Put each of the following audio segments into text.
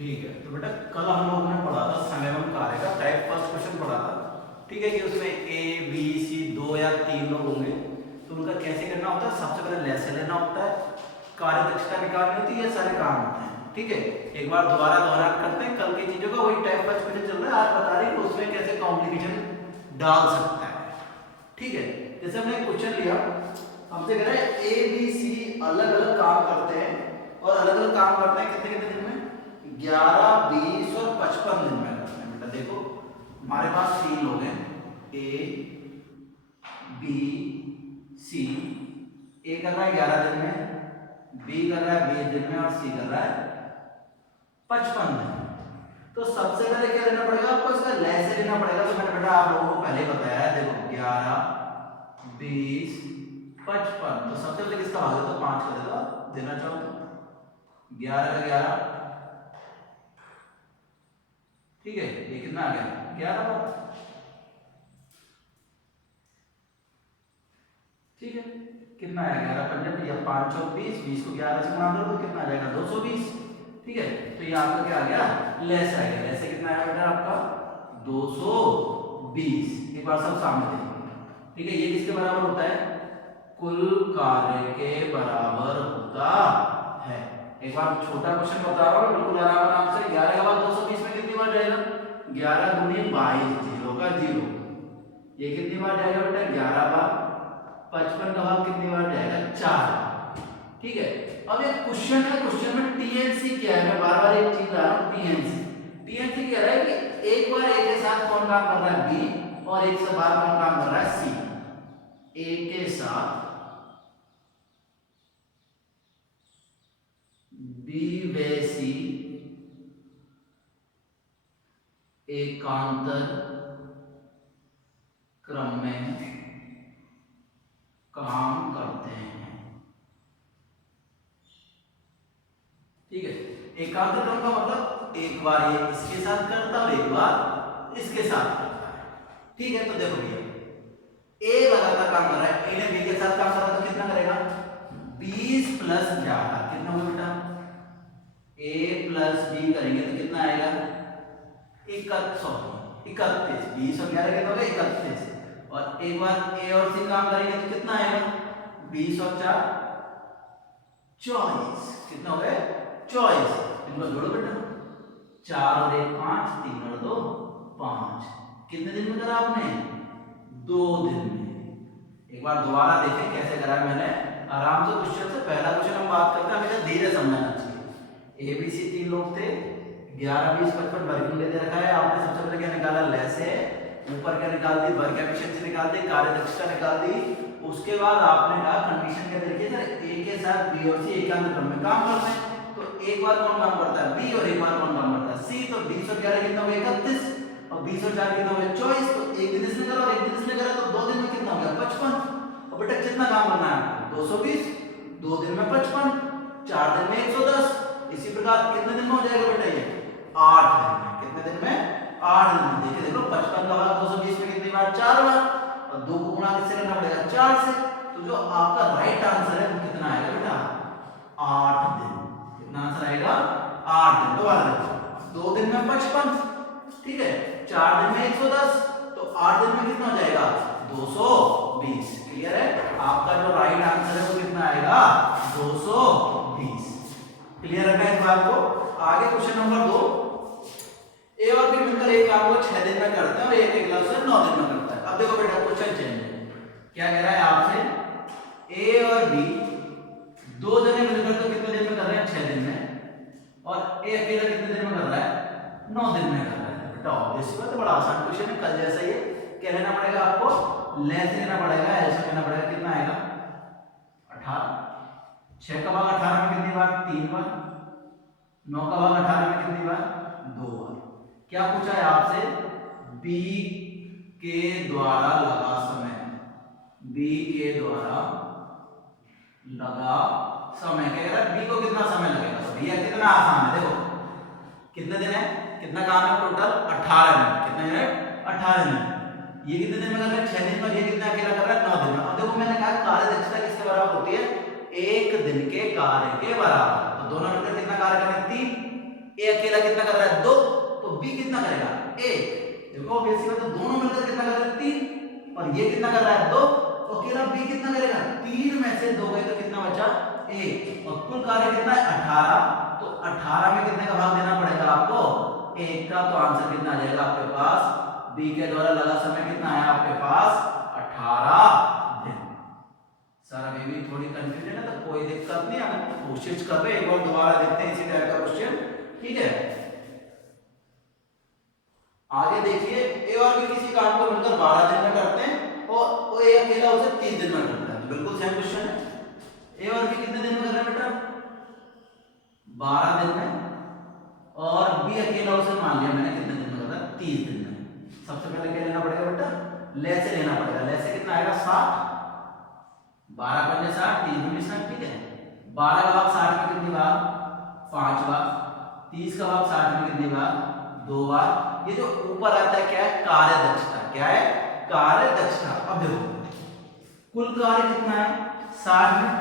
ठीक है, तो बेटा कल हम लोगों ने पढ़ा था संयमन कार्य का टाइप फर्स्ट क्वेश्चन पढ़ा था। ठीक है कि उसमें ए बी सी दो या तीन लोग होंगे तो उनका कैसे करना होता है। सबसे पहले लैसे लेना होता है, कार्य दक्षता निकालनी होती है, ये सारे काम होते हैं। ठीक है, एक बार दोबारा दोहरान करते हैं कल की चीजों का। वही टाइप फर्स्ट क्वेश्चन चल रहा है, आज बता रही है उसमें कैसे कॉम्प्लिकेशन डाल सकता है। ठीक है, जैसे हमने क्वेश्चन लिया, हमसे कह रहा है ए बी सी अलग अलग काम करते हैं और अलग अलग काम करते हैं कितने कितने दिन में, 11, 20 और 55 दिन में करते हैं। बेटा देखो हमारे पास तीन लोग हैं, ए बी सी। ए कर रहा है 11 दिन में, बी कर रहा है 20 दिन में और सी कर रहा है 55 दिन। तो सबसे पहले क्या लेना पड़ेगा आपको, इसका लैसे लेना पड़ेगा। तो मैंने बेटा आप लोगों को पहले बताया है, देखो 11, 20, 55। तो सबसे पहले किसका भाग दे तो 5 का दे दो, देना चाहो तो 11 का 11। ठीक है, ये कितना आ गया 11 बार। ठीक है, कितना आया 11 पंजे या 5 और 20, 20 को 11 से गुणा करो तो कितना आ जाएगा 220। ठीक है, तो ये आपका क्या आ गया लेस आ गया। लेस कितना आया बेटा आपका 220। एक बार सब सामने देखिए। ठीक है, ये किसके बराबर होता है, कुल कार्य के बराबर होता है। एक बार छोटा क्वेश्चन बता रहा हूँ बिल्कुल आराम से। 11 के बाद 220 में कितनी बार जाएगा, 11 गुनी 22, 0 का 0। ये कितनी बार जाएगा बेटा 11 बार। 55 का भाग कितनी बार जाएगा 4। ठीक है, अब एक क्वेश्चन है, क्वेश्चन में टीएनसी क्या है, मैं बार बार एक चीज ला रहा हूँ। टीएनसी टीएनसी कह रहा है कि एक बार ए के साथ कौन काम कर रहा है बी, और एक से बार कौन काम कर रहा है सी। ए के साथ बी व सी एकांतर क्रम में काम करते हैं। ठीक है, एकांतर क्रम का मतलब एक बार ये इसके साथ करता है और एक बार इसके साथ करता है। ठीक है, तो देखो भैया ए लगातार काम कर रहा है, ए ने बी के साथ काम कर रहा है तो कितना करेगा 20 प्लस 11 कितना होगा बेटा, ए प्लस बी करेंगे तो कितना आएगा 31। 20 और 11 कितना होगा 31। और एक बार ए और सी काम करेंगे तो कितना आएगा 20 और 4 24। कितना हो गया 24। इनको जोड़ो बेटा, 4 और 1 5, 3 और 2 5। कितने दिन में करा आपने 2 दिन में। एक बार दोबारा देखें कैसे करा है मैंने आराम से। क्वेश्चन से पहला क्वेश्चन हम बात करते हैं, हमें धीरे समझना चाहिए। ए बी सी तीन लोग थे, 11, 20, 55 वर्किंग डे दे रखा है। आपने सबसे पहले क्या निकाला लैसे, ऊपर क्या निकाल दी वर्क एफिशिएंसी निकाल दी, कार्य दक्षता निकाल दी। उसके बाद आपने कहा कंडीशन क्या देखिए सर, ए के साथ बी और सी एकांतर क्रम में काम करते हैं। तो एक बार कौन काम करता है बी और एक बार कौन काम करता है सी। तो 20 और 11 कितना हो गया 31 और 20 और 4 कितना हो गया 24। तो एक दिन इसने करा और एक दिन इसने करा तो 2 दिन में कितना हो गया 55। और बेटा कितना काम करना है आपको 220, 2 दिन में 55, 4 दिन में 110। इसी प्रकार कितने दिन में हो जाएगा बेटा ये 8 दिन में। कितने दिन में 8 दिन में। देखिए देखो 55 का भाग 220 में कितनी बार 4 बार, और 2 को गुणा किससे करना पड़ेगा 4 से। तो जो आपका राइट आंसर है वो कितना आएगा बेटा 8 दिन। कितना आंसर आएगा 8 दिन। दोबारा देखो 2 दिन में 55, ठीक है, 4 दिन में 110, तो 8 दिन में कितना हो जाएगा 220। क्लियर है, आपका जो राइट आंसर है वो कितना आएगा 220। क्लियर है इस बात को। आगे क्वेश्चन नंबर 2, ए और बी मिलकर एक काम को 6 दिन में करते हैं और एक अगला उसे 9 दिन में करता है। अब देखो बेटा क्वेश्चन चेंज है, क्या कह रहा है आपसे ए और बी दो जने मिलकर तो कितने दिन में कर रहे हैं 6 दिन में, और ए अकेला कितने दिन में कर रहा है 9 दिन में कर रहा है। बेटा ऑब्वियस बात है, बड़ा आसान क्वेश्चन है, कल जैसा ही है। क्या लेना पड़ेगा आपको लेंथ लेना पड़ेगा, एलसीएम लेना पड़ेगा। कितना आएगा 18। 6 का भाग 18 में कितनी बार 3 बार, 9 का भाग 18 में कितनी बार 2 बार। क्या पूछा है आपसे बी के द्वारा लगा समय, बी के द्वारा लगा समय। क्या कह रहा है बी को कितना समय लगेगा। तो भैया कितना आसान है, देखो कितने दिन है, कितना काम है टोटल 18 मिनट। कितने मिनट 18 मिनट। ये कितने दिन में कर रहा है 6 दिन में, ये कितना अकेला कर रहा है 9 दिन में। अब देखो मैंने कहा कार्य दक्षता किसके बराबर होती है 1 दिन के कार्य के बराबर। तो दोनों मिलकर कितना कार्य कर रहे हैं 3। ए अकेला कितना बी कितना करेगा 1। देखो बेसिक तो दोनों मिलकर कितना कर रहे हैं 3, और ये कितना कर रहा है 2, तो अकेला बी कितना करेगा 3 में से 2 गए तो कितना बचा 1, और कुल कार्य कितना है 18। तो 18 में कितने का भाग देना पड़ेगा आपको 1 का, तो आंसर कितना आ जाएगा आपके पास बी के द्वारा लगा समय कितना है आपके पास 18 दिन। सर अभी भी थोड़ी कंफ्यूजन है तो कोई दिक्कत नहीं, हम कोशिश कर रहे हैं, एक बार दोबारा देखते हैं इसी टाइप का क्वेश्चन। ठीक है, आगे देखिए ए और बी किसी काम को मिलकर 12 दिन में करते हैं और ए अकेला उसे 3 दिन में करता है। बिल्कुल सेम क्वेश्चन है। ए और बी कितने दिन में कर रहे हैं बेटा 12 दिन में, और बी अकेला उसे मान लिया मैंने कितने दिन में कर रहा है 30 दिन में। सबसे पहले क्या लेना पड़ेगा बेटा ले से लेना पड़ेगा। ले से कितना आएगा 60, 12 पंजे 60, 3 दूनी 60। ठीक है, 12 का भाग 60 में कितनी बार 5 बार, 30 का भाग 60 में कितनी बार 2 बार। ये जो ऊपर आता है क्या है कार्य दक्षता, क्या है कार्य दक्षता। अब देखो कुल कार्य कितना है 60 मिनट,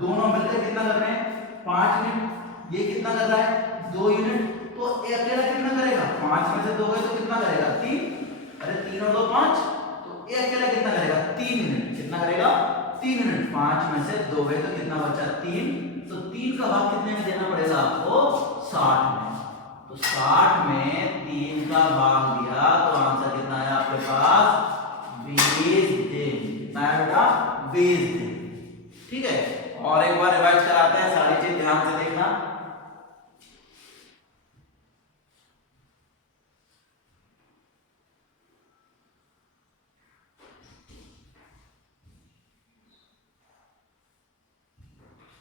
दोनों मिलकर कितना कर रहे हैं 5 मिनट, ये कितना कर रहा है 2 यूनिट, तो ये अकेला कितना करेगा 5 में से 2 गए तो कितना करेगा 3, अरे 3 और 2 5, तो ये अकेला कितना करेगा 3 मिनट, कितना करेगा 3 मिनट। 5 में से 2 गए तो कितना बचा 3, तो 3 का भाग कितने में देना पड़ेगा आपको 60 में। तो 60 में 3 का भाग दिया तो आंसर कितना है आपके पास 20 दिन। कितना है बेटा 20 दिन। ठीक है, और एक बार रिवाइज कराते हैं, सारी चीज ध्यान से देखना।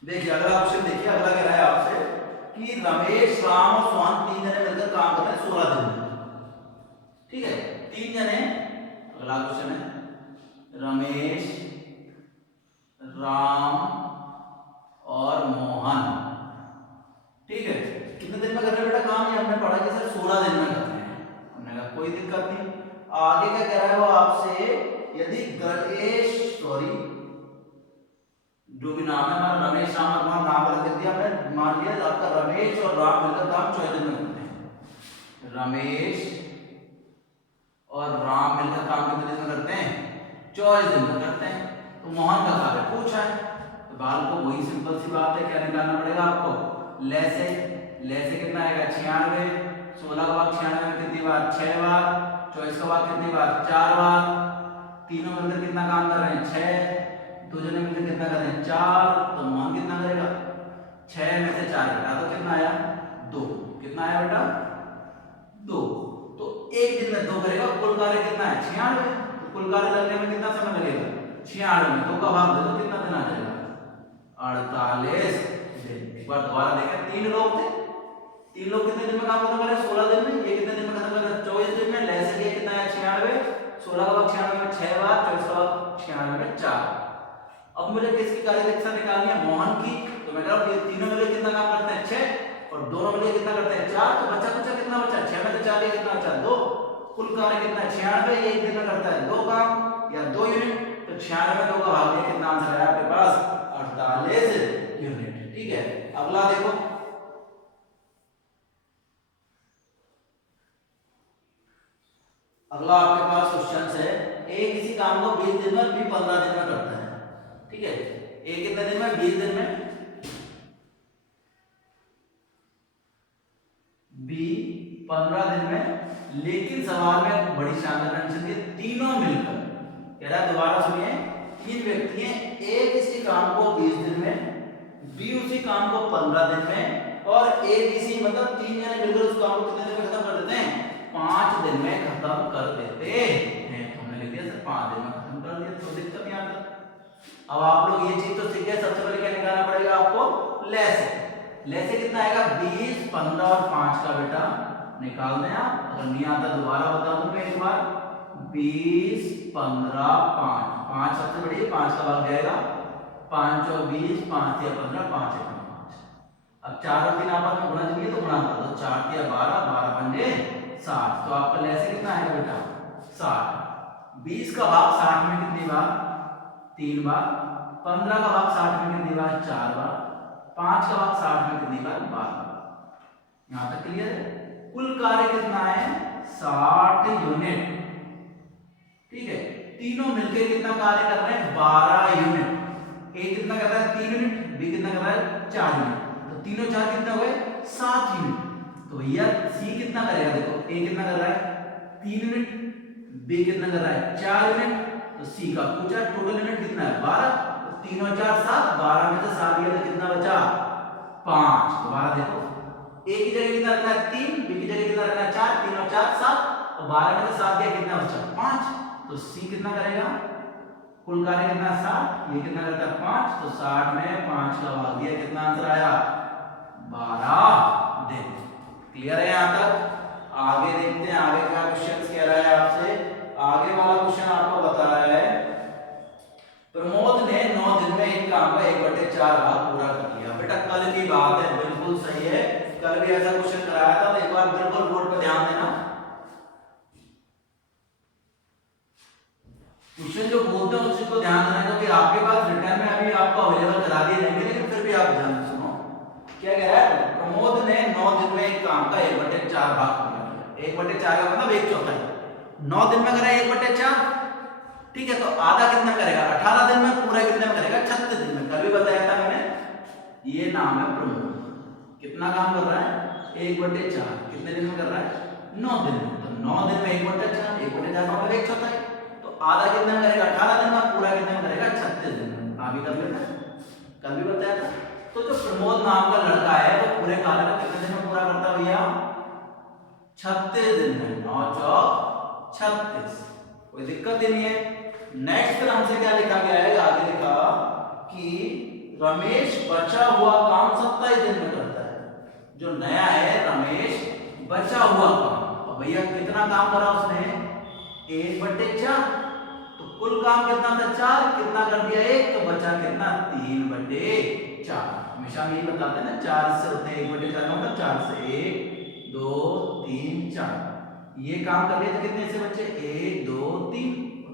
देखिए अगला क्वेश्चन देखिए, अगला कह रहा है आपसे कि रमेश राम और सोहन 3 जने मिलकर काम कर रहे हैं 16 दिन में। ठीक है 3 जने, अगला क्वेश्चन है रमेश राम और मोहन। ठीक है कितने दिन में कर रहे हैं बेटा काम, ये हमने पढ़ा कि सर 16 दिन में करते हैं। हमने कहा कोई दिक्कत नहीं। आगे क्या कह रहा है वो आपसे, यदि गणेश सॉरी जो भी नाम है हमारा रमेश राम और मोहन नाम रख दिया हमने, मान लिया आपका रमेश और राम मिलकर काम 24 दिन में करते हैं। रमेश और राम मिलकर काम कितने दिन में करते हैं 24 दिन में करते हैं। तो मोहन का कार्य पूछा है, तो बाल को वही सिंपल सी बात है, क्या निकालना पड़ेगा आपको ले से कितना आएगा 96, 16 का भाग 96 में कितनी बार 6 बार, 24 का भाग कितनी बार 4 बार, तीनों मिलकर कितना काम कर रहे हैं 6, 2 जने मिलकर कितना कर रहे हैं 4, तो मोहन कितना करेगा 6 में से 4 घटा तो कितना आया 2, कितना आया बेटा 2। तो एक दिन में 2 करेगा, कुल कार्य कितना है 96, तो कुल कार्य लगने में कितना समय लगेगा 96 में 2 का भाग दे तो कितना दिन आ जाएगा 48 दिन। एक बार दोबारा देखें, 3 लोग थे, 3 लोग कितने दिन में काम खत्म कर रहे हैं 16 दिन में, ये कितने दिन में खत्म कर रहे हैं 24 दिन में। ले से कितना है 96, 16 का भाग 96 में 6 बार, 24 का भाग 96 में 4। अब मुझे किसकी कार्य दक्षता निकालनी है मोहन की, तो मैं कह रहा हूं ये तीनों मिलकर कितना काम करते हैं 6 और दोनों मिलकर कितना करते हैं 4, तो बचा कुछ कितना बचा 6 में से 4 कितना बचा 2, कुल कार्य कितना है 96, एक दिन में करता है 2 काम या 2 यूनिट, तो 96 में 2 का भाग दिया कितना आंसर है आपके पास 48 यूनिट। ठीक है अगला देखो, अगला आपके पास क्वेश्चन है ए किसी काम को 20 दिन में बी 15 दिन में करता है। ठीक है ए कितने दिन में 20 दिन में, बी 15 दिन में, लेकिन सवाल में बड़ी शानदार कंडीशन है तीनों मिलकर, कह रहा है दोबारा सुनिए, 3 व्यक्ति हैं, ए किसी काम को 20 दिन में, बी उसी काम को 15 दिन में, और ए बी सी मतलब 3 जने मिलकर उस काम को कितने दिन में खत्म कर देते हैं 5 दिन में खत्म कर देते हैं। हमने लिख दिया सर 5 दिन में खत्म कर दिया, तो दिक्कत नहीं आता। अब आप लोग ये चीज तो सीख गए, सबसे पहले क्या निकालना पड़ेगा आपको ले से कितना आएगा 20, 15 और 5 का बेटा निकाल दें आप, अगर नहीं आता दोबारा बता दूं मैं एक बार, 20, 15, 5 सबसे बड़ी, 5 का भाग जाएगा 5 और 20, 5 या 15, 5 या 5। अब 4 और 3 आपस में गुणा चाहिए तो गुणा कर दो, 4 या 12, 12 पंजे 60, तो आपका ले से कितना आएगा बेटा 60। 20 का भाग 60 में कितनी बार 3 बार, 15 का भाग 60 में कितनी बार 4 बार, 5 का भाग 60 में कितनी बार 12 बार। यहां तक क्लियर है। कुल कार्य कितना है 60 यूनिट। ठीक है, तीनों मिलकर कितना कार्य कर रहे हैं 12 यूनिट। ए कितना कर रहा है 3 यूनिट, बी कितना कर रहा है 4 यूनिट, तो तीनों 4 कितना हो गए 7 यूनिट। तो भैया सी कितना करेगा, देखो ए कितना कर रहा है 3 यूनिट, बी कितना कर रहा है 4 यूनिट, तो सी का पूछा टोटल यूनिट कितना है 12, तो 3 और 4 7, 12 में से 7 गया तो कितना बचा 5। दोबारा देखो ए की जगह कितना रखना है 3, बी की जगह कितना रखना है 4, 3 और 4 7, तो 12 में से 7 गया कितना बचा 5। तो सी कितना करेगा, कुल कार्य कितना 60, ये कितना करता है 5, तो 60 में 5 का भाग दिया, कितना आंसर आया 12 दिन। क्लियर है यहाँ तक? आगे देखते हैं आगे क्या क्वेश्चन कह रहा है आपसे। आगे वाला क्वेश्चन आपको बता रहा है प्रमोद ने 9 दिन में एक काम का 1/4 भाग पूरा कर लिया। बेटा कल की बात है, बिल्कुल सही है, कल भी ऐसा क्वेश्चन कराया था, तो एक बार बिल्कुल बोर्ड पर ध्यान देना। क्वेश्चन जो बोलते हैं उसी को ध्यान देना, क्योंकि आपके पास रिटर्न में अभी आपको अवेलेबल करा दिए जाएंगे, लेकिन फिर भी आप ध्यान से सुनो। क्या कह रहा है, प्रमोद ने 9 दिन में एक काम का 1/4 भाग पूरा किया। 1/4 का मतलब 1/4, 9 दिन में करा 1/4, ठीक है, तो आधा कितना करेगा 18 दिन में, पूरा कितने में करेगा 36 दिन में। कल भी बताया था मैंने, ये नाम है प्रमोद। कितना काम कर रहा है 1/4, कितने दिन में कर रहा है 9 दिन में, तो 9 दिन में 1/4, 1/4 मतलब 1/4, तो आधा कितने में करेगा 18 दिन में, पूरा कितने में करेगा 36 दिन में। अभी कर लेना, कल भी बताया था। तो जो प्रमोद नाम का लड़का है वो पूरे कार्य को कितने दिन में पूरा करता है भैया 36 दिन में। 9 चौक 36, कोई दिक्कत ही नहीं है। नेक्स्ट फिर हमसे क्या लिखा गया है, आगे लिखा कि रमेश बचा हुआ काम 27 दिन में करता है। जो नया है रमेश बचा हुआ काम, और भैया कितना काम करा उसने 1/4, तो कुल काम कितना था 4, कितना कर दिया 1, तो बचा कितना 3/4। हमेशा हम यही बताते हैं ना, 4 से होते हैं 1/4 का मतलब 4 से 1 2 3 4, ये काम कर लिए तो कितने से बचे 1 2 3,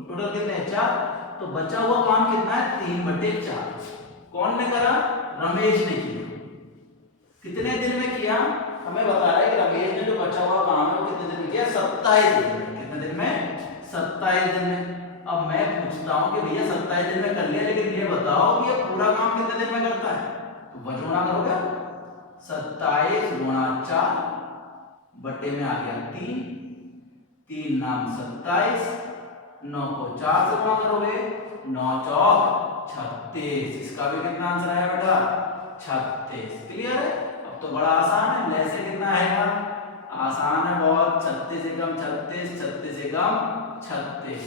टोटल कितने 4, तो बचा हुआ काम कितना है 3/4। कौन ने करा, रमेश ने किया। कितने दिन में किया, हमें बता रहा है कि रमेश ने जो बचा हुआ काम है वो कितने दिन में किया 27 दिन में। कितने दिन में 27 दिन में। अब मैं पूछता हूं कि भैया 27 दिन में कर लिया, लेकिन ये बताओ कि ये पूरा काम कितने दिन में करता है, तो बचोना करोगे 27 गुणा 4 बटे में आ गया 3, 3 नाम 27, 9 को 4 से गुणा करोगे 9 चौक 36। इसका भी कितना आंसर आया बेटा 36। क्लियर है? अब तो बड़ा आसान है, वैसे कितना आएगा, आसान है बहुत, 36 एकम 36, 36 एकम 36,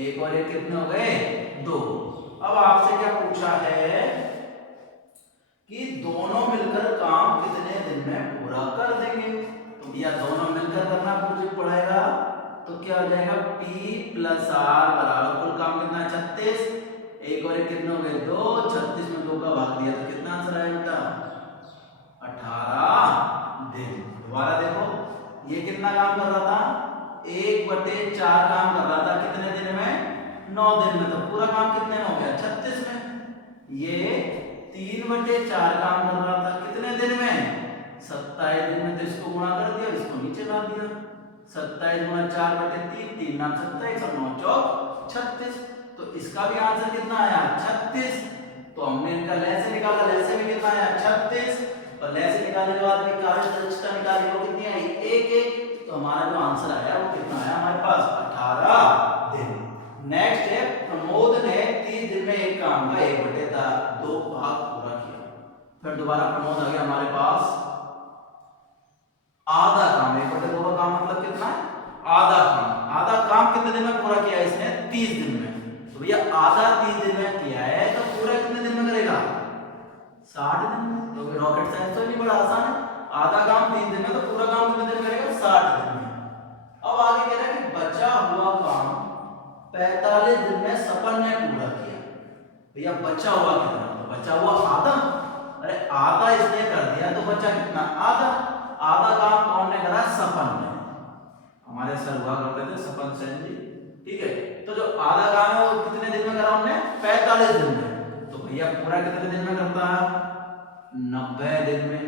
एक और एक कितने हो गए 2। अब आपसे क्या पूछा है कि दोनों मिलकर काम कितने दिन में पूरा कर देंगे, तो भैया दोनों मिलकर करना पड़ेगा, तो क्या हो जाएगा P + R बराबर कुल काम कितना 36, एक और एक कितने हो गए 2, 36 में 2 का भाग दिया तो कितना आंसर आया बेटा 18 दिन। दोबारा देखो, ये कितना काम कर रहा था 1/4 काम कर रहा था, कितने दिन में 9 दिन में, तो पूरा काम कितने में हो गया 36 में। ये 3/4 काम कर रहा था, कितने दिन में 27 दिन में, तो इसको गुणा कर दिया, इसको नीचे ला दिया, 27 गुणा 4/3, 3 नाम 27 और 9 चौक 36, तो इसका भी आंसर कितना आया 36। तो हमने इनका लैसे निकाला, लैसे में कितना आया 36, और लैसे निकालने के बाद में कार्य दक्षता निकाली वो कितनी आई 1, तो हमारा जो आंसर आया वो कितना आया हमारे पास 18 दिन। नेक्स्ट है प्रमोद ने 30 दिन में एक काम का 1/2 भाग पूरा किया। फिर दोबारा प्रमोद आ गया हमारे पास, आधा काम 1/2 का काम मतलब कितना है आधा काम। आधा काम कितने दिन में पूरा किया इसने 30 दिन में, तो भैया आधा 30 दिन में किया है तो पूरा कितने दिन में करेगा 60 दिन में। तो रॉकेट साइंस तो नहीं बड़ा आसान है, आधा काम 30 दिन में तो पूरा काम कितने दिन में करेगा 60 दिन में। अब आगे कह रहा है कि बचा हुआ काम 45 दिन में सपन ने पूरा किया। भैया बचा हुआ कितना, तो बचा हुआ आधा, अरे आधा इसने कर दिया तो बचा कितना आधा। आधा काम कौन ने करा सपन ने, हमारे सर हुआ करते थे सपन सेन जी, ठीक है। तो जो आधा काम है वो कितने दिन में करा हमने 45 दिन में, तो भैया पूरा कितने दिन में करता है 90 दिन में,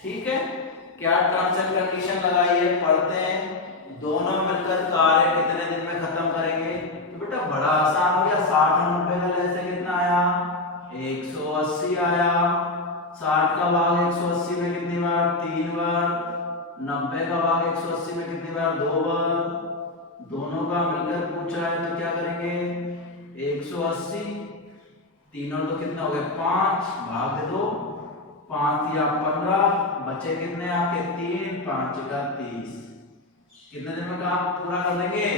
ठीक है। क्या टर्म्स एंड कंडीशन लगाई है, पढ़ते हैं। दोनों मिलकर कार्य कितने दिन में खत्म करेंगे? तो बेटा बड़ा आसान हो गया, 60 और 90 का लहर से कितना आया? 180 आया। 60 का भाग 180 में कितनी बार? 3 बार। 90 का भाग 180 में कितनी बार? 2 बार। दोनों का मिलकर पूछा है तो क्या करेंगे? 180 3 और 2 कितना हो गया? 5, भाग दे दो। 5 या 15, बचे कितने आपके? 3, 5 का 30। कितने दिन में काम पूरा कर देंगे?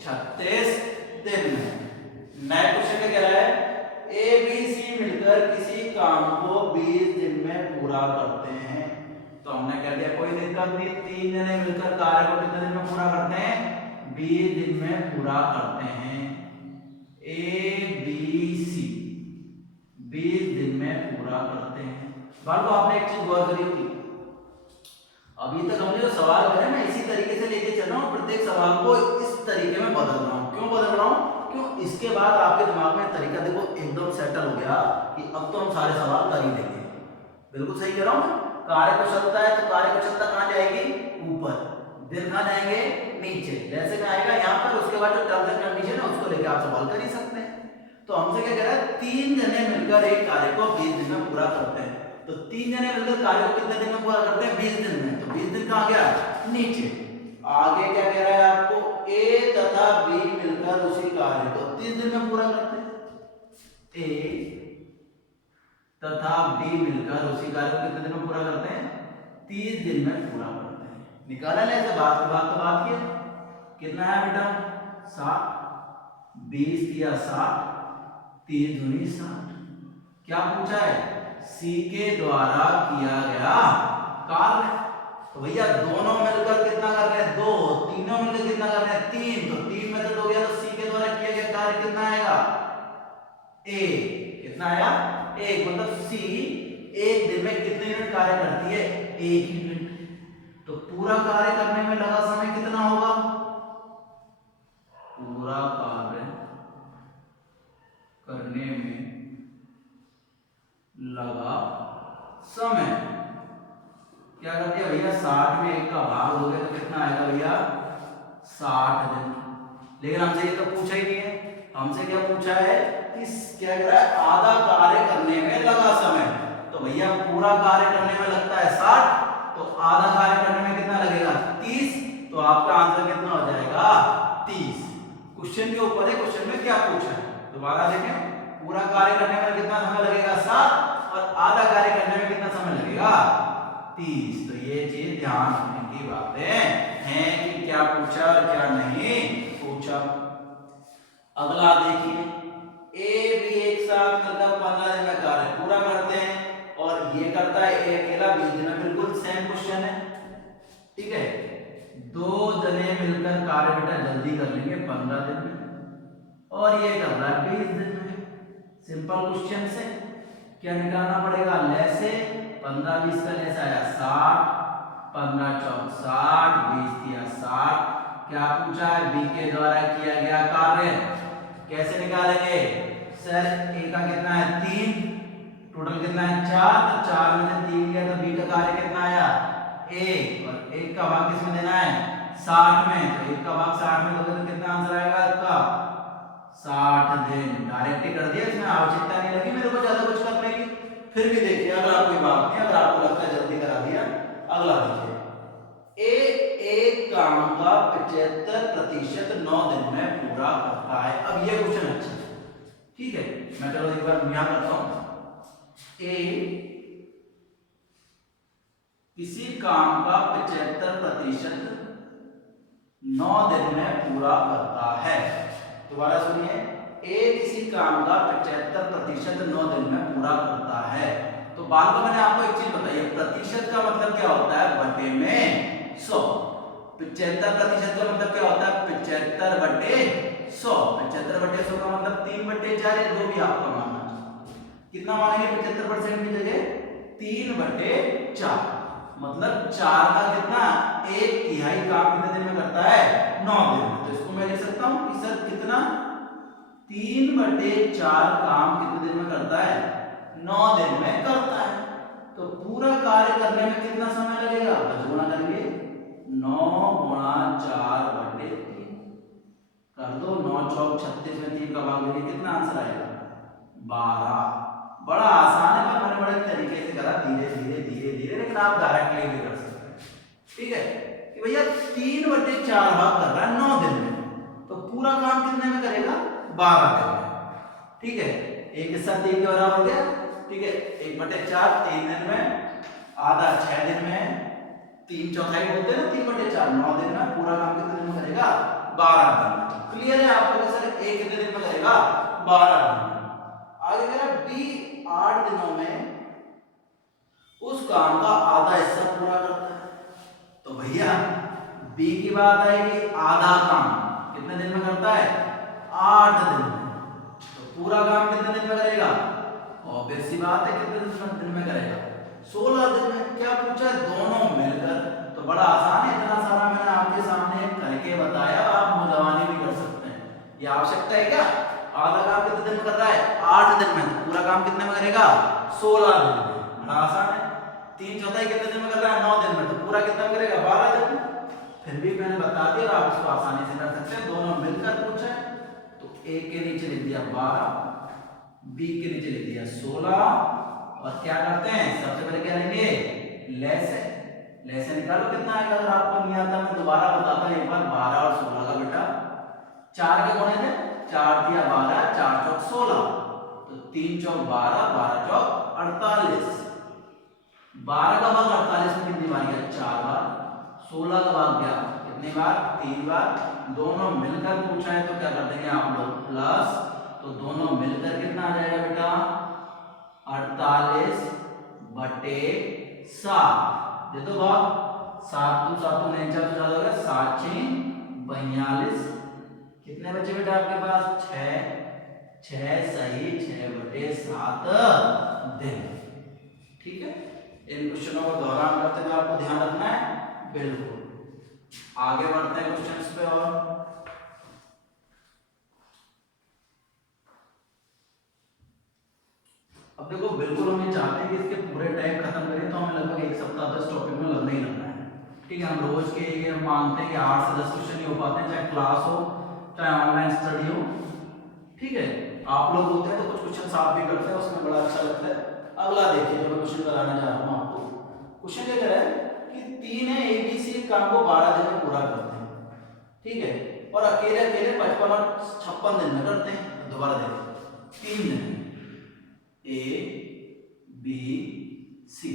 36 दिन में। नए क्वेश्चन में कह रहा है ए बी सी मिलकर किसी काम को 20 दिन में पूरा करते हैं। तो हमने कह दिया कोई दिक्कत नहीं, 3 जने मिलकर कार्य को कितने दिन में पूरा करते हैं? 20 दिन में पूरा करते हैं। ए बी सी 20 दिन में पूरा करते हैं। बाल को आपने एक चीज गौर करी होगी, अभी तक हमने जो सवाल करे मैं इसी तरीके से लेके चल रहा हूँ, प्रत्येक सवाल को इस तरीके में बदल रहा हूँ। क्यों बदल रहा हूँ? क्यों? इसके बाद आपके दिमाग में तरीका देखो एकदम सेटल हो गया कि अब तो हम सारे सवाल कर ही देंगे। बिल्कुल सही कह रहा हूँ। कार्य कुशलता है तो कार्य कुशलता कहाँ जाएगी? ऊपर। दिन कहाँ जाएंगे? नीचे। जैसे का आएगा यहाँ पर, उसके बाद जो टर्म्स एंड कंडीशन है उसको लेके आप सवाल कर ही सकते हैं। तो हमसे क्या कह रहा है? 3 जने मिलकर एक कार्य को 20 दिन में पूरा करते हैं। तो 3 जने मिलकर कार्य को कितने दिन में पूरा करते हैं? 20 दिन में। तो 20 दिन कहाँ गया? नीचे। आगे क्या कह रहा है आपको? ए तथा बी मिलकर उसी कार्य को 30 दिन में पूरा करते हैं। ए तथा बी मिलकर उसी कार्य को कितने दिन में पूरा करते हैं? 30 दिन में पूरा करते हैं। निकाला ना ऐसे बात की बात तो बात किया। कितना है बेटा? 60। 20 दिया 60, 30 दूनी 60। क्या पूछा है? सी के द्वारा किया गया कार्य। तो भैया दोनों मिलकर कितना कर रहे हैं? 2। तीनों मिलकर कितना कर रहे हैं? 3। तो 3 में से 2 गया तो सी के द्वारा किया गया कार्य कितना आएगा? ए। कितना आया? 1। मतलब सी एक दिन में कितने यूनिट कार्य करती है? 1 यूनिट। तो पूरा कार्य करने में लगा समय कितना होगा? पूरा कार्य करने में लगा समय क्या कर दिया भैया? 60 में 1 का भाग दोगे तो कितना आएगा भैया? 60 दिन। लेकिन हमसे ये तो पूछा ही नहीं है। हमसे क्या पूछा है कि क्या कह रहा है? आधा कार्य करने में लगा समय। तो भैया पूरा कार्य करने में लगता है 60, तो आधा कार्य करने में कितना लगेगा? 30। तो आपका आंसर कितना हो जाएगा? 30। क्वेश्चन के ऊपर है, क्वेश्चन में क्या पूछा है दोबारा देखें। पूरा कार्य करने में कितना समय लगेगा? 60। और आधा कार्य करने में कितना समय लगेगा? 30। तो ये चीज ध्यान रखने की बातें हैं कि क्या पूछा और क्या नहीं पूछा। अगला देखिए, ए बी एक साथ मिलकर 15 दिन में कार्य पूरा करते हैं और ये करता है ए अकेला 20 दिन में। बिल्कुल सेम क्वेश्चन है, ठीक है। 2 जने मिलकर कार्य बेटा जल्दी कर लेंगे 15 दिन में और ये कर रहा है 20 दिन में। सिंपल क्वेश्चन से क्या निकालना पड़ेगा? लैसे 15 20 का लैस आया 60, 15 चौक 60, 20 दिया 60। क्या पूछा है? बी के द्वारा किया गया कार्य। कैसे निकालेंगे सर? ए का कितना है? 3, टोटल कितना है? 4। तो 4 में से 3 लिया तो बी का कार्य कितना आया? 1। और 1 का भाग किसमें देना है? 60 में। तो 1 का भाग 60 में दोगे तो कितना आंसर आएगा आपका? 60 दिन। डायरेक्ट ही कर दिया, इसमें आवश्यकता नहीं लगी मेरे को ज्यादा कुछ करने की। फिर भी देखिए, अगला कोई बात नहीं, अगर आपको लगता है जल्दी करा दिया। अगला देखिए, एक काम का 75% 9 दिन में पूरा करता है। अब ये क्वेश्चन अच्छा है, ठीक है। मैं चलो एक बार यहां करता हूं। ए किसी काम का 75% 9 दिन में पूरा करता है। दोबारा सुनिए, ए किसी काम का 75% 9 दिन में पूरा करता है। तो बात को मैंने आपको एक चीज बताई है, प्रतिशत का मतलब क्या होता है? बटे में 100। 75% का मतलब क्या होता है? 75 बटे 100। 75 बटे 100 का मतलब 3/4 है, जो भी आपका मानना। कितना मानेंगे 75% की जगह? 3/4। मतलब 4 का कितना? 1/3 काम कितने दिन में करता है? 9 दिन में। तो इसको मैं लिख सकता हूं कि सर कितना? 3/4 काम कितने दिन में करता है? 9 दिन में करता है। तो पूरा कार्य करने में कितना समय लगेगा? बस गुणा करेंगे 9 गुणा 4/3 कर दो, 9 चौक 36 में 3 का भाग देंगे, कितना आंसर आएगा? 12। बड़ा आसान है, पर मैंने बड़े तरीके से करा, धीरे धीरे धीरे धीरे, लेकिन आप डायरेक्टली भी कर सकते हैं। ठीक है कि भैया 3/4 भाग कर रहा है 9 दिन में, तो पूरा काम कितने में करेगा? 12 दिन में। ठीक है, एक हिस्सा 3 के बराबर हो गया। ठीक है, 1/4 3 दिन में, आधा 6 दिन में, 3 चौथाई बोलते हैं ना 3/4 9 दिन में, पूरा काम कितने दिन में करेगा? 12 दिन में। क्लियर है आपको कि सर एक कितने दिन में करेगा? 12 दिन में। आगे मेरा बी 8 दिनों में उस काम का आधा हिस्सा पूरा करता है। तो भैया बी की बात आएगी, आधा काम कितने दिन में करता है? 8 दिन में। तो पूरा काम कितने दिन में करेगा? ऑब्वियस सी बात है, कितने दिन में करेगा? 16 दिन में। क्या पूछा है? दोनों मिलकर। तो बड़ा आसान है, इतना सारा मैंने आपके सामने करके बताया, आप मुलवानी भी कर सकते हैं। ये आवश्यकता है क्या? आधा काम कितने दिन में कर रहा है? 8 दिन में। तो पूरा काम कितने में करेगा? 16 दिन में। बड़ा आसान है। 3 चौथाई कितने दिन में कर रहा है? 9 दिन में। तो पूरा कितना करेगा? 12 दिन में। फिर भी मैंने बता दिया, आप इसको आसानी से कर सकते हैं। दोनों मिलकर पूछा है, तो ए के नीचे लिख दिया 12, बी के नीचे लिख दिया 16, और क्या करते हैं? सबसे पहले क्या लेंगे? लेसे। लेसे निकालो, कितना आएगा? अगर आपको नहीं आता मैं दोबारा बताता हूं एक बार। 12 और 16 का बेटा 4 के गुणे थे, 4 दिया 12, 4 चौक 16, तो 3 चौक 12, 12 चौक 48। 12 का भाग 48 में कितनी बार गया? 4 बार। 16 का भाग गया कितनी बार? 3 बार। दोनों मिलकर पूछा है, तो क्या कर देंगे आप लोग? प्लस, तो दोनों मिलकर कितना आ जाएगा बेटा? 48/7। दे दो भाग, 7 तो 7 तो नहीं, 4 हो गया, 7 6 42। कितने बचे बेटा आपके पास? 6 सही, 6/7 दिन। ठीक है, इन क्वेश्चनों को दोहरान करते हुए आपको ध्यान रखना है। बिल्कुल। आगे बढ़ते हैं क्वेश्चंस पे। और अब देखो, बिल्कुल हम ये चाहते हैं कि इसके पूरे टाइम खत्म करें, तो हमें लगभग 1 सप्ताह तो इस टॉपिक में लगना ही लगना है। ठीक है, हम रोज के ये मानते हैं कि 8 से 10 क्वेश्चन ही हो पाते हैं, चाहे क्लास हो चाहे ऑनलाइन स्टडी हो। ठीक है, आप लोग होते हैं तो कुछ क्वेश्चन आप भी करते हैं, उसमें बड़ा अच्छा लगता है। अगला देखिए, जो मैं क्वेश्चन कराने जा रहा हूँ आपको। क्वेश्चन क्या कह रहा है कि 3 है एबीसी काम को 12 दिन में पूरा करते हैं। ठीक है, और अकेले अकेले 55 और 56 दिन में करते हैं। दोबारा देखिए, 3 दिन ए बी सी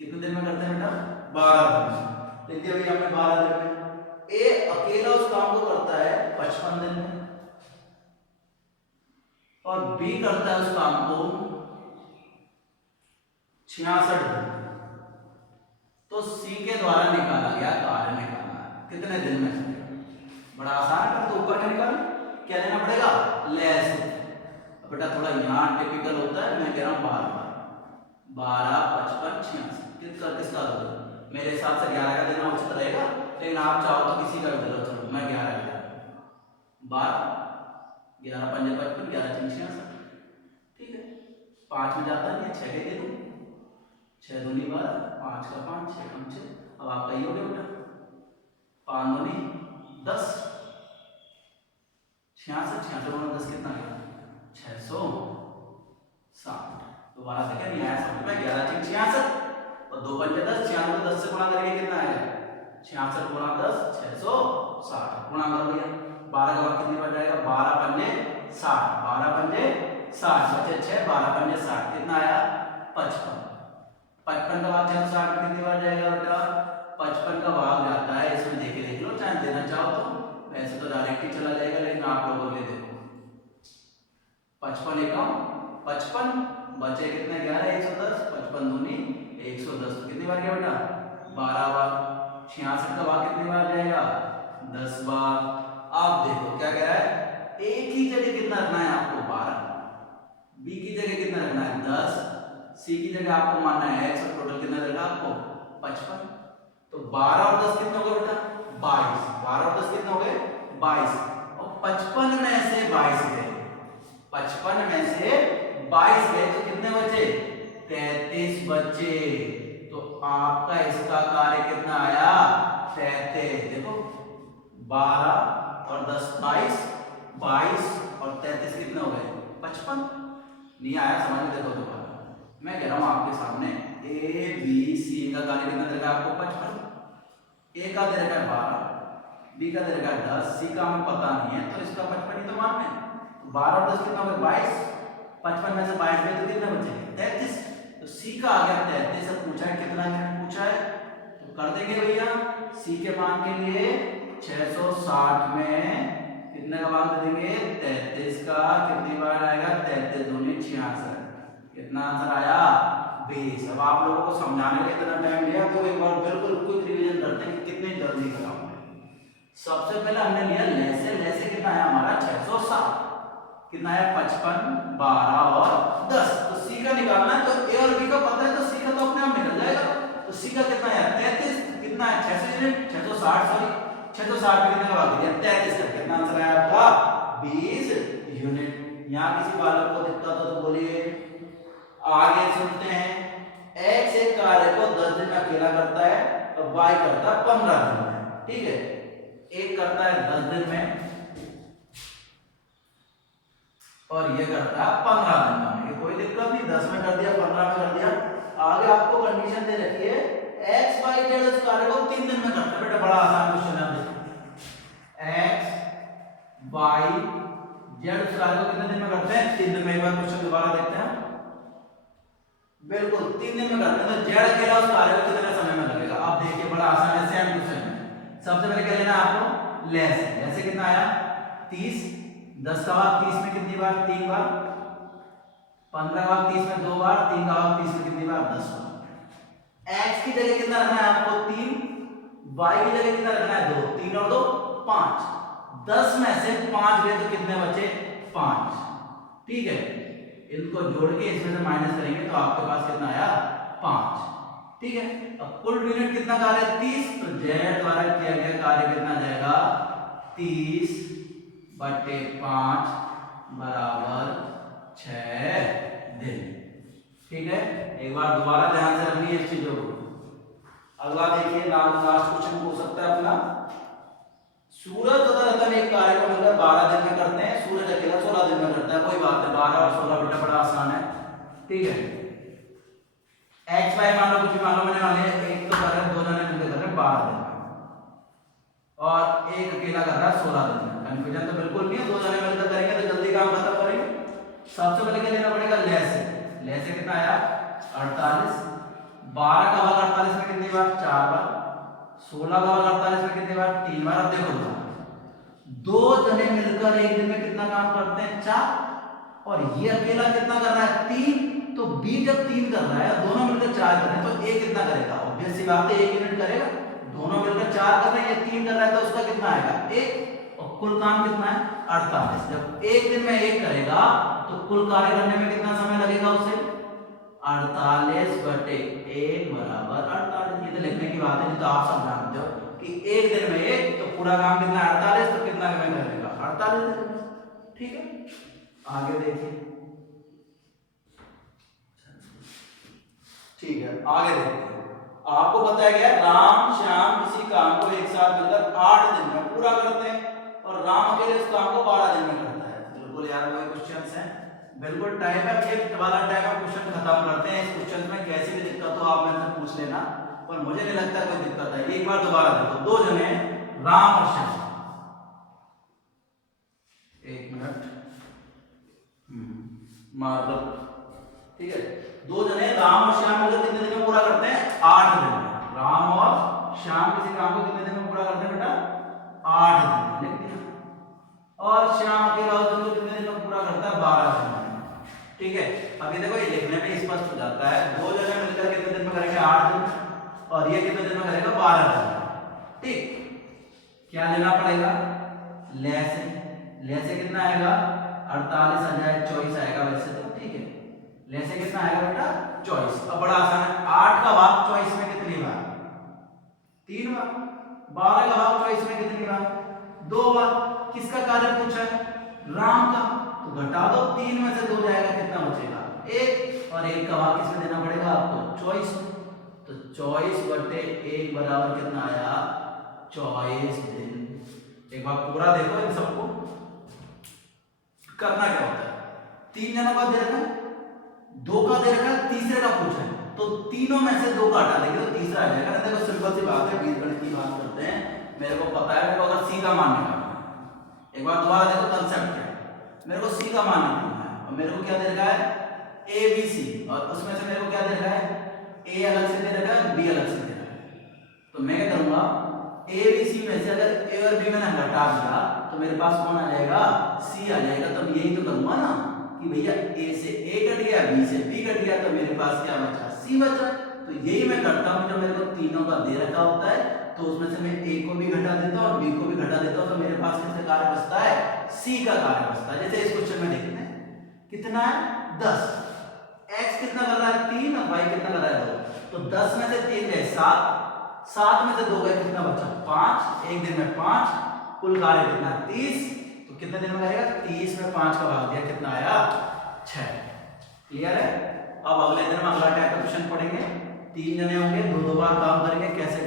कितने दिन में करते हैं बेटा? 12 दिन में। देखिए अभी हमने 12 दिन में। ए अकेला उस काम को करता है 55 दिन में, और बी करता है उस काम को 66 दिन में। तो सी के द्वारा निकाला गया कार्य निकालना है, कितने दिन में करेगा? बड़ा आसान है, तो ऊपर में निकाल क्या लेना पड़ेगा? लेस। बेटा थोड़ा यहाँ टिपिकल होता है, मैं कह रहा हूँ 12 55 66 किसका दो? मेरे हिसाब से 11 का देना उचित रहेगा, लेकिन आप चाहो तो किसी का भी दे दो। चलो मैं 11 का 12 11 5 55 11 6 66। ठीक है, 5 में जाता नहीं है, 6 के दे दो, 6 दूनी 12, 5 का 5 6 कम 6। अब आपका ये हो गया बेटा 5 दूनी 10, 66 66 10 कितना गया? 660। दोबारा देखें, नहीं आया समझ में? 11 6 66 और 2 पंजे 10, 66 10 से गुणा करेंगे कितना आएगा? 66 गुणा 10 660। गुणा कर दिया, 12 का भाग कितनी बार जाएगा? 12 पंजे 60, 12 पंजे 60 बचे 6, 12 पंजे 60 कितना आया? 55। 55 का भाग 660 कितनी बार जाएगा बेटा? 55 का भाग जाता है, इसमें देख लो, चाहे देना चाहो तो। वैसे तो डायरेक्ट ही चला जाएगा, लेकिन आप लोगों ने देखो 55 एकम 55 बचे कितने? 11 110, 55 दूनी 110, तो कितनी बार गया बेटा? 12 बार। 66 का भाग कितनी बार जाएगा? 10 बार। आप देखो क्या कह रहा है, ए की जगह कितना रखना है आपको? 12, बी की जगह कितना रखना है? 10, सी की जगह आपको मानना है x, और टोटल कितना रहेगा आपको? 55। तो 12 और 10 कितना होगा बेटा? 22। 12 और 10 कितना हो गए? 22। और 55 में से 22 गए, 55 में से 22 गए, तो कितने बचे? 33 बचे। तो आपका इसका कार्य कितना आया 33। देखो 12 और 10 22, 22 और 33 कितने हो गए 55। नहीं आया समझ में? देखो दोबारा मैं कह रहा हूं आपके सामने ए बी सी का कार्य कितना दे रखा है आपको 55। ए का दे रखा है 12, बी का दे रखा है 10, सी का हमें पता नहीं है तो इसका 55 ही तो मानना है। 12 और 10 कितना हो गया 22, 55 में से 22 में तो कितने बचेंगे 33। तो सी का आ गया 33। अब पूछा है कितना यूनिट पूछा है तो कर देंगे भैया सी के मान के लिए 660 में कितने का मान दे देंगे 33 का। कितनी बार आएगा 33 दूनी 66। कितना आंसर आया 20। अब आप लोगों को समझाने के इतना टाइम लिया तो एक बार बिल्कुल क्विक रिवीजन करते हैं कि कितनी जल्दी कराऊंगा। सबसे पहले हमने लिया लैसे। लैसे कितना आया हमारा 660। कितना आया 55, 12 और 10। तो सी का निकालना है तो ए और बी का पता है तो सी का तो अपने आप निकल जाएगा। तो सी का कितना आया 33। कितना है 600 यूनिट 660 सॉरी 660 में कितने का भाग दिया 33 का। कितना आंसर आया आपका 20 यूनिट। यहाँ किसी बालक को दिक्कत हो तो बोलिए। आगे सुनते हैं। एक्स एक कार्य को 10 दिन में अकेला करता है और वाई करता है 15 दिन में। ठीक है एक करता है 10 दिन में और ये करता है 15 दिन में। ये कोई दिक्कत नहीं 10 में कर दिया 15 में कर दिया। आगे आपको कंडीशन दे रखी है एक्स वाई जेड उस कार्य को 3 दिन में करता है। बेटा बड़ा आसान क्वेश्चन है। देखो एक्स वाई जेड उस कार्य को कितने दिन में करते हैं 3 दिन में। एक बार क्वेश्चन दोबारा देखते हैं। बिल्कुल 3 दिन में करते हैं तो जेड अकेला उस कार्य को कितने समय में लगेगा। अब देखिए बड़ा आसान है सेम टू सेम। सबसे पहले क्या लेना है आपको लेस। लेस कितना आया 30। 10 का भाग 30 में कितनी बार 3 बार। 15 का भाग 30 में 2 बार। 3 का भाग 30 में कितनी बार 10 बार। x की जगह कितना रखना है आपको 3, y की जगह कितना रखना है 2। 3 और 2 5। 10 में से 5 गए तो कितने बचे 5। ठीक है इनको जोड़ के इसमें से माइनस करेंगे तो आपके पास कितना आया 5। ठीक है अब कुल यूनिट कितना कार्य 30। तो z द्वारा किया गया कार्य कितना जाएगा 30 बटे 5 बराबर 6 दिन। ठीक है एक बार दोबारा ध्यान से रखनी है इस चीजों को। अगला देखिए लास्ट क्वेश्चन हो सकता है अपना। सूरज तथा रतन एक कार्य को मिलकर 12 दिन में करते हैं। सूरज अकेला 16 दिन में करता है। कोई बात नहीं 12 और 16 बेटा बड़ा आसान है। ठीक है एक्स वाई मान लो कुछ भी मान लो मैंने वाले एक तो कर रहे हैं 2 जने मिलकर कर रहे हैं 12 दिन में और एक अकेला कर रहा है 16 दिन में। कंफ्यूजन तो बिल्कुल नहीं है 2 जने मिलकर करेंगे तो जल्दी काम खत्म करेंगे। सबसे पहले क्या लेना पड़ेगा लेस। लेस कितना आया 48। 12 का भाग 48 में कितनी बार 4 बार। 16 का भाग 48 में कितनी बार 3 बार। अब देखो 2 जने मिलकर एक दिन में कितना काम करते हैं 4 और ये अकेला कितना कर रहा है 3। तो b जब 3 कर रहा है दोनों मिलकर 4 कर रहे हैं तो a कितना करेगा ऑब्वियस सी बात है 1 यूनिट करेगा। दोनों मिलकर 4 कर रहे हैं ये 3 कर रहा है तो उसका कितना आएगा 1 और कुल काम कितना है 48। जब एक दिन में 1 करेगा तो कुल कार्य करने में कितना समय लगेगा उसे 48 बटे 1 बराबर 48। ये तो लिखने की बात है नहीं तो आप सब जानते हो कि एक दिन में 1 तो पूरा काम कितना 48 तो कितना समय लगेगा 48 दिन में। ठीक है आगे देखिए। ठीक है आगे देखते हैं। आपको बताया गया राम श्याम किसी काम को एक साथ मिलकर 8 दिन में पूरा करते हैं और राम अकेले उस काम को 12 दिन में करता है। बिल्कुल यार वही क्वेश्चंस हैं। बिल्कुल टाइम है एक वाला टाइम है क्वेश्चन खत्म करते हैं। इस क्वेश्चन में कैसी भी दिक्कत हो आप मेरे से पूछ लेना पर मुझे नहीं लगता कोई दिक्कत है। एक बार दोबारा देखो 2 जने राम और श्याम। एक मिनट मार्कर। ठीक है 2 जने राम और श्याम मिलकर कितने दिन में पूरा करते हैं 8 दिन में। राम और श्याम किसी काम को कितने दिन में पूरा करते हैं बेटा 8 दिन में लिख दिया। और श्याम अकेला उस दिन कितने दिन में पूरा करता है 12 दिन में। ठीक है अभी देखो ये लिखने में स्पष्ट हो जाता है 2 जने मिलकर कितने दिन में करेंगे 8 दिन और ये कितने दिन में करेगा 12 दिन। ठीक क्या लेना पड़ेगा लेस। लेस कितना आएगा 48 आ जाए 24 आएगा वैसे तो। ठीक है लेसे कितना आएगा बेटा 24। अब बड़ा आसान है 8 का भाग 24 में कितनी बार 3 बार। 12 का भाग 24 में कितनी बार 2 बार। किसका कार्य पूछा है राम का तो घटा दो 3 में से 2 जाएगा कितना बचेगा 1 और 1 का भाग किसमें देना पड़ेगा आपको 24 में। तो 24/1 बराबर कितना आया 24 दिन। एक बार पूरा देखो इन सबको करना क्या होता है। 3 जनों का दे रखा है, 2 का दे रखा है, तीसरे का पूछा है, तो तीनों में से 2 का हटा देंगे तो तीसरा आ जाएगा। देखो सिंपल सी बात है, बीजगणित की बात करते हैं, मेरे को पता है मेरे को अगर सी का मान निकालना है, एक बार दोबारा देखो कंसेप्ट क्या है। मेरे को सी का मान निकालना है और मेरे को क्या दे रखा है ए बी सी, और उसमें से मेरे को क्या दे रखा है ए अलग से दे रखा है बी अलग से दे रखा है। तो मैं क्या करूंगा ए बी सी में से अगर ए और बी मैंने हटा दिया तो मेरे पास कौन आ जाएगा सी आ जाएगा। तो यही तो करूंगा ना कि भैया ए से ए कट गया, बी से बी कट गया, तो मेरे पास क्या बचा सी बचा। तो यही मैं करता हूं, जब मेरे को तीनों का दे रखा होता है तो उसमें से मैं ए को भी घटा देता हूं और बी को भी घटा देता हूं, तो मेरे पास किसका कार्य बचता है सी का कार्य बचता है। जैसे इस क्वेश्चन में देखते हैं कितना है 10, x कितना कर रहा है 3 और y कितना कर रहा है 2। तो 10 में से 3 गए 7, 7 में से 2 गए कितना बचा 5, एक दिन में 5, कुल कार्य कितना 30। तो कितने दिन में करेगा 30 में 5 का भाग दिया कितना आया 6। क्लियर है। अब अगले दिन हम अगला टाइप का क्वेश्चन पढ़ेंगे, 3 जने होंगे, 2-2 बार काम करेंगे, कैसे